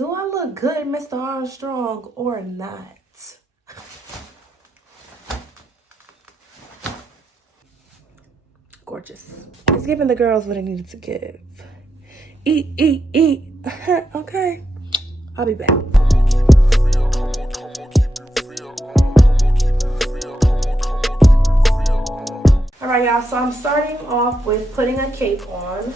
Do I look good, Mr. Armstrong, or not? Gorgeous. It's giving the girls what it needed to give. Eat, eat, eat. Okay. I'll be back. Alright, y'all, so I'm starting off with putting a cape on.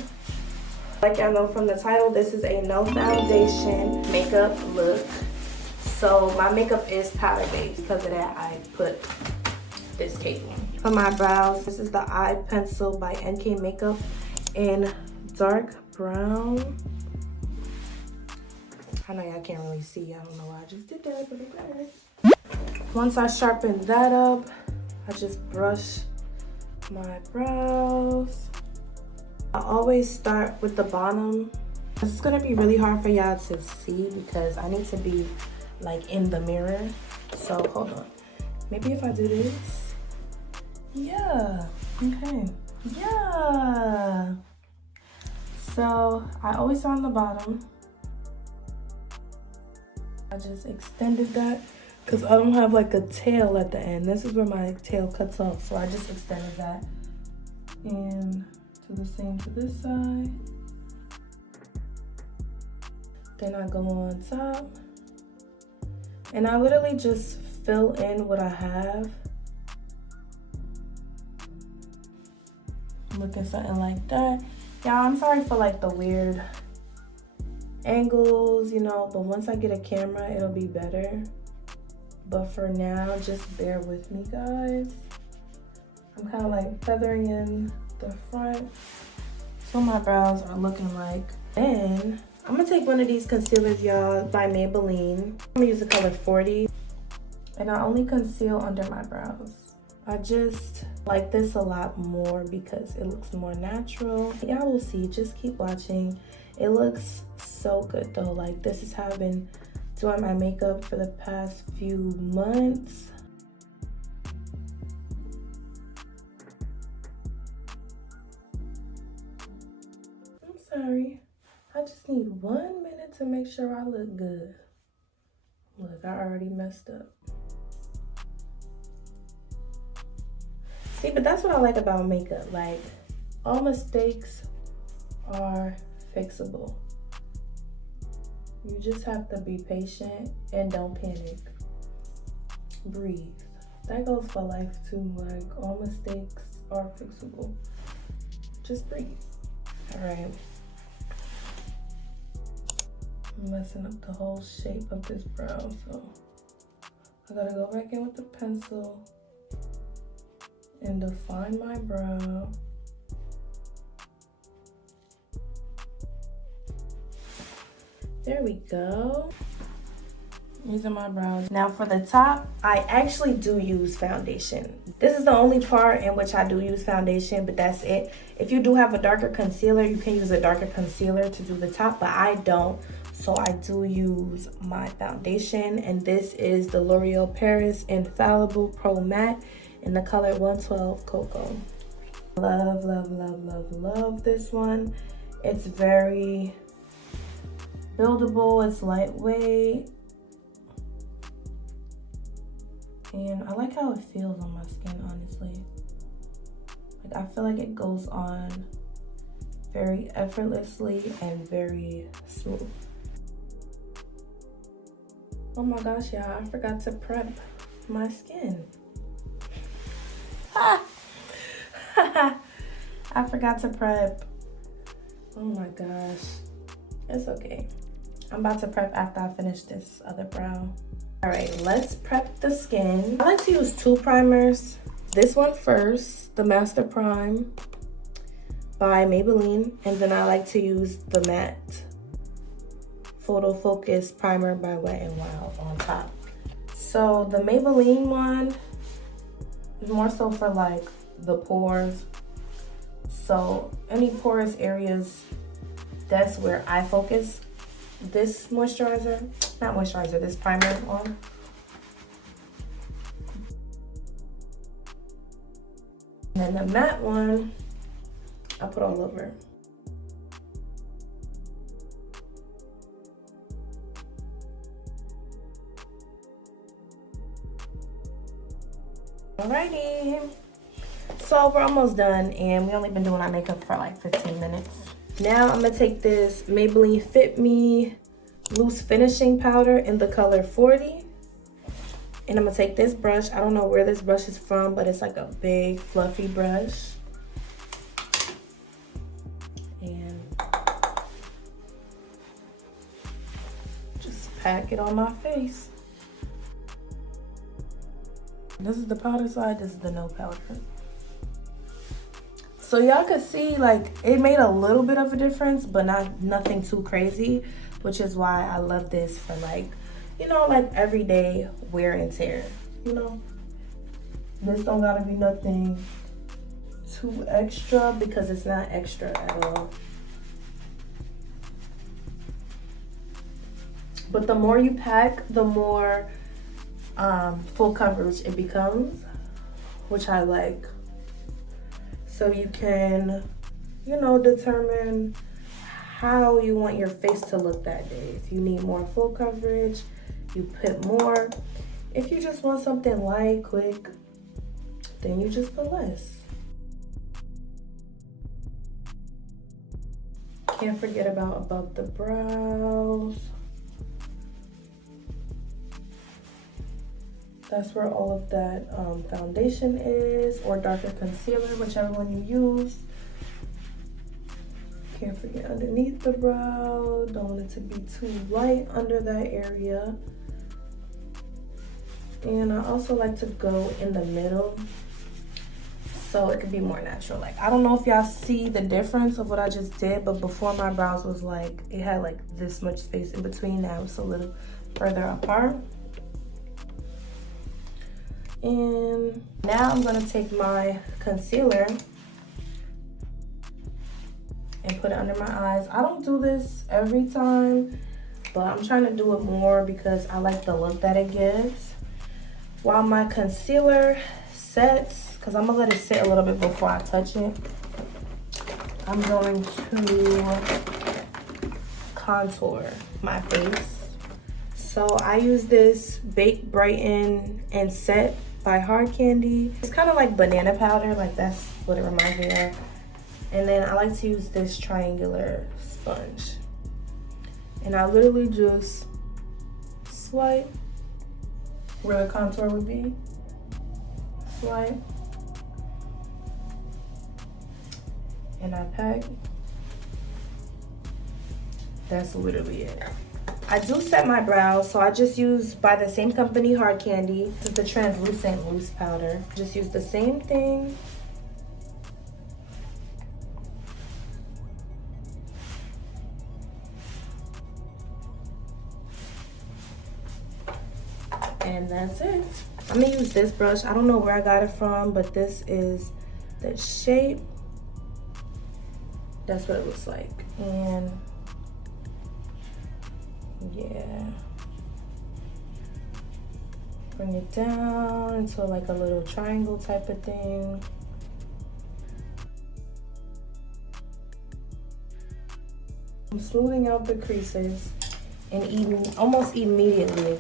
Like y'all know from the title, this is a no foundation makeup look. So my makeup is powder based. Because of that, I put this cape on. For my brows, this is the eye pencil by NK Makeup in dark brown. I know y'all can't really see. I don't know why I just did that, but okay. Once I sharpen that up, I just brush my brows. I always start with the bottom. It's gonna be really hard for y'all to see because I need to be like in the mirror. So hold on. Maybe if I do this. Yeah, okay. Yeah. So I always start on the bottom. I just extended that because I don't have like a tail at the end. This is where my tail cuts off. So I just extended that. And do the same to this side. Then I go on top. And I literally just fill in what I have. Looking something like that. Y'all, I'm sorry for like the weird angles, you know, but once I get a camera, it'll be better. But for now, just bear with me, guys. I'm kind of like feathering in the front. So my brows are looking like. Then I'm gonna take one of these concealers, y'all, by Maybelline. I'm gonna use the color 40. And I only conceal under my brows. I just like this a lot more because it looks more natural. Y'all will see, just keep watching. It looks so good though. Like this is how I've been doing my makeup for the past few months. I'm sorry. I just need 1 minute to make sure I look good. Look, I already messed up. See, but that's what I like about makeup. Like, all mistakes are fixable. You just have to be patient and don't panic. Breathe. That goes for life too. Like, all mistakes are fixable. Just breathe. All right. I'm messing up the whole shape of this brow, so I gotta go back in with the pencil and define my brow. There we go. These are my brows. Now for the top, I actually do use foundation. This is the only part in which I do use foundation, but that's it. If you do have a darker concealer, you can use a darker concealer to do the top, but I don't. So I do use my foundation, and this is the L'Oreal Paris Infallible Pro Matte in the color 112 Cocoa. Love, love, love, love, love this one. It's very buildable, it's lightweight. And I like how it feels on my skin, honestly. Like, I feel like it goes on very effortlessly and very smooth. Oh my gosh, y'all, I forgot to prep my skin. I forgot to prep. Oh my gosh. It's okay. I'm about to prep after I finish this other brow. All right, let's prep the skin. I like to use two primers. This one first, the Master Prime by Maybelline. And then I like to use the matte Photo Focus Primer by Wet n Wild on top. So the Maybelline one is more so for like the pores. So any porous areas, that's where I focus this moisturizer, not moisturizer, this primer on. And then the matte one, I put all over. Alrighty. So we're almost done and we only been doing our makeup for like 15 minutes. Now I'm gonna take this Maybelline Fit Me Loose Finishing Powder in the color 40. And I'm gonna take this brush. I don't know where this brush is from, but it's like a big fluffy brush. And just pack it on my face. This is the powder side, this is the no powder. So y'all could see like it made a little bit of a difference, but nothing too crazy, which is why I love this for like, you know, like everyday wear and tear, you know. This don't gotta be nothing too extra because it's not extra at all. But the more you pack, the more full coverage it becomes, which I like. So you can, you know, determine how you want your face to look that day. If you need more full coverage, you put more. If you just want something light, quick, then you just put less. Can't forget about above the brows. That's where all of that foundation is, or darker concealer, whichever one you use. Can't forget underneath the brow. Don't want it to be too light under that area. And I also like to go in the middle so it could be more natural. Like, I don't know if y'all see the difference of what I just did, but before my brows was like, it had like this much space in between. Now it's a little further apart. And now I'm gonna take my concealer and put it under my eyes. I don't do this every time, but I'm trying to do it more because I like the look that it gives. While my concealer sets, because I'm gonna let it sit a little bit before I touch it, I'm going to contour my face. So I use this Bake, Brighten, and Set by Hard Candy. It's kind of like banana powder, like that's what it reminds me of. And then I like to use this triangular sponge. And I literally just swipe where the contour would be. Swipe. And I pack. That's literally it. I do set my brows, so I just use by the same company, Hard Candy. This is the translucent loose powder. Just use the same thing. And that's it. I'm gonna use this brush. I don't know where I got it from, but this is the shape. That's what it looks like. And yeah, bring it down into like a little triangle type of thing. I'm smoothing out the creases, and even almost immediately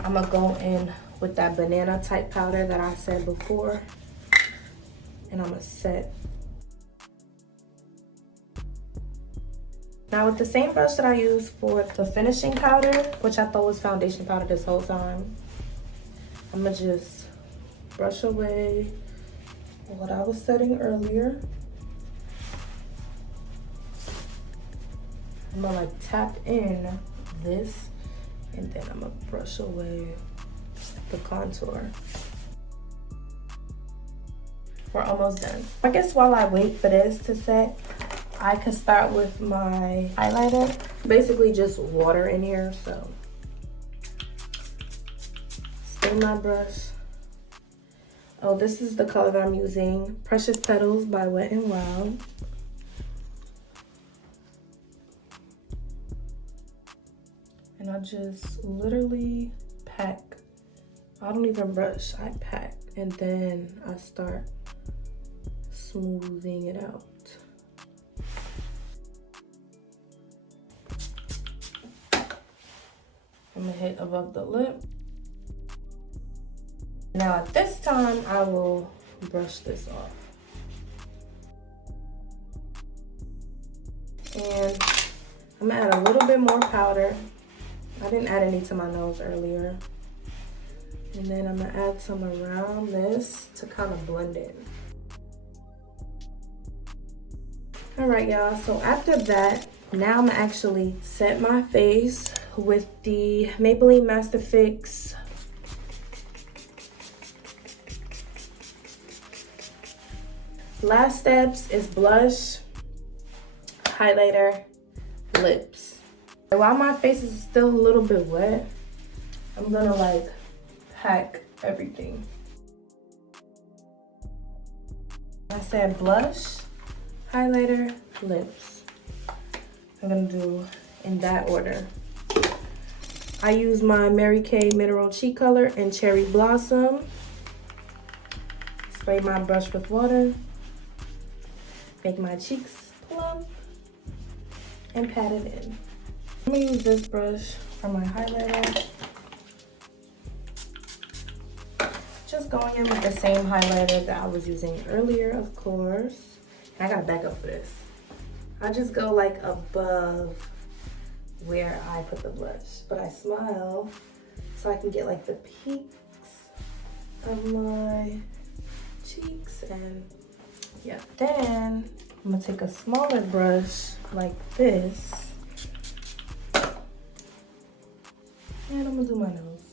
I'm gonna go in with that banana type powder that I said before, and I'm gonna set. Now with the same brush that I used for the finishing powder, which I thought was foundation powder this whole time, I'm gonna just brush away what I was setting earlier. I'm gonna like tap in this, and then I'm gonna brush away the contour. We're almost done. I guess while I wait for this to set, I could start with my highlighter. Basically just water in here, so spin my brush. Oh, this is the color that I'm using, Precious Petals by Wet n Wild. And I just literally pack. I don't even brush, I pack. And then I start smoothing it out. I'm gonna hit above the lip. Now at this time, I will brush this off. And I'm gonna add a little bit more powder. I didn't add any to my nose earlier. And then I'm gonna add some around this to kind of blend in. All right, y'all, so after that, now I'm gonna actually set my face with the Maybelline Master Fix last steps is blush, highlighter, lips. While my face is still a little bit wet, I'm gonna like pack everything. I said blush, highlighter, lips. I'm gonna do in that order. I use my Mary Kay Mineral Cheek Color in Cherry Blossom. Spray my brush with water. Make my cheeks plump and pat it in. I'm gonna use this brush for my highlighter. Just going in with the same highlighter that I was using earlier, of course. And I gotta back up for this. I just go like above where I put the blush, but I smile so I can get like the peaks of my cheeks. And yeah, then I'm gonna take a smaller brush like this and I'm gonna do my nose.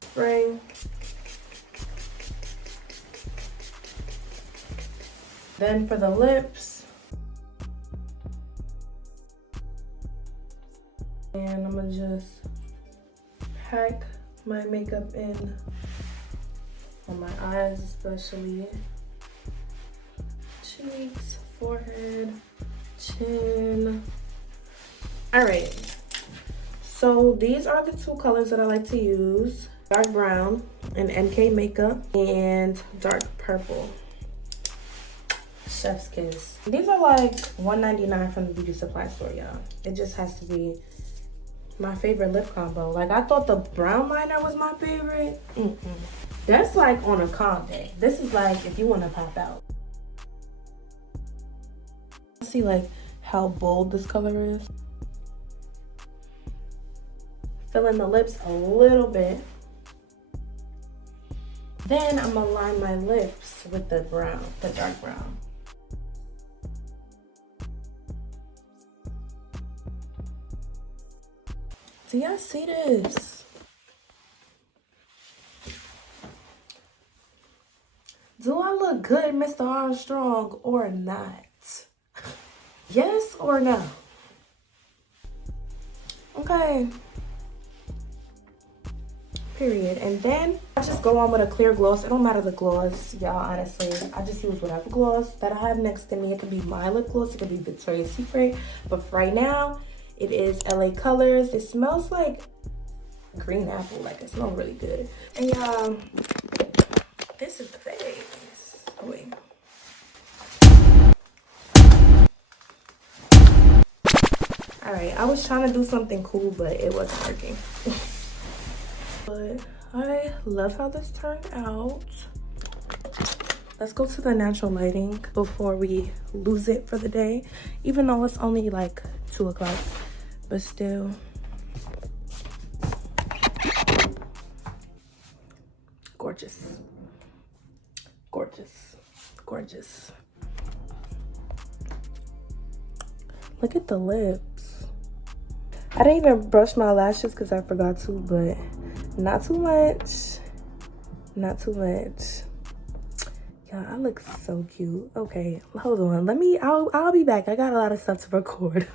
Spray. Then for the lips, and I'm gonna just pack my makeup in on my eyes, especially cheeks, forehead, chin. All right, so these are the two colors that I like to use: dark brown in NK Makeup and dark purple, Chef's Kiss. These are like $1.99 from the beauty supply store, y'all. It just has to be my favorite lip combo. Like, I thought the brown liner was my favorite. That's like on a calm day. This is like if you want to pop out. See like how bold this color is. Fill in the lips a little bit. Then I'm gonna line my lips with the brown, the dark brown. Do y'all see this? Do I look good, Mr. Armstrong, or not? Yes or no? Okay. Period. And then I just go on with a clear gloss. It don't matter the gloss, y'all, honestly. I just use whatever gloss that I have next to me. It could be my lip gloss, it could be Victoria's Secret. But for right now, it is LA Colors. It smells like green apple. Like, it smells really good. And y'all, this is the face. Oh, wait. All right, I was trying to do something cool, but it wasn't working. But I love how this turned out. Let's go to the natural lighting before we lose it for the day. Even though it's only like 2 o'clock, but still. Gorgeous. Gorgeous. Gorgeous. Look at the lips. I didn't even brush my lashes because I forgot to, but not too much. Not too much. Yeah, I look so cute. Okay, hold on. I'll be back. I got a lot of stuff to record.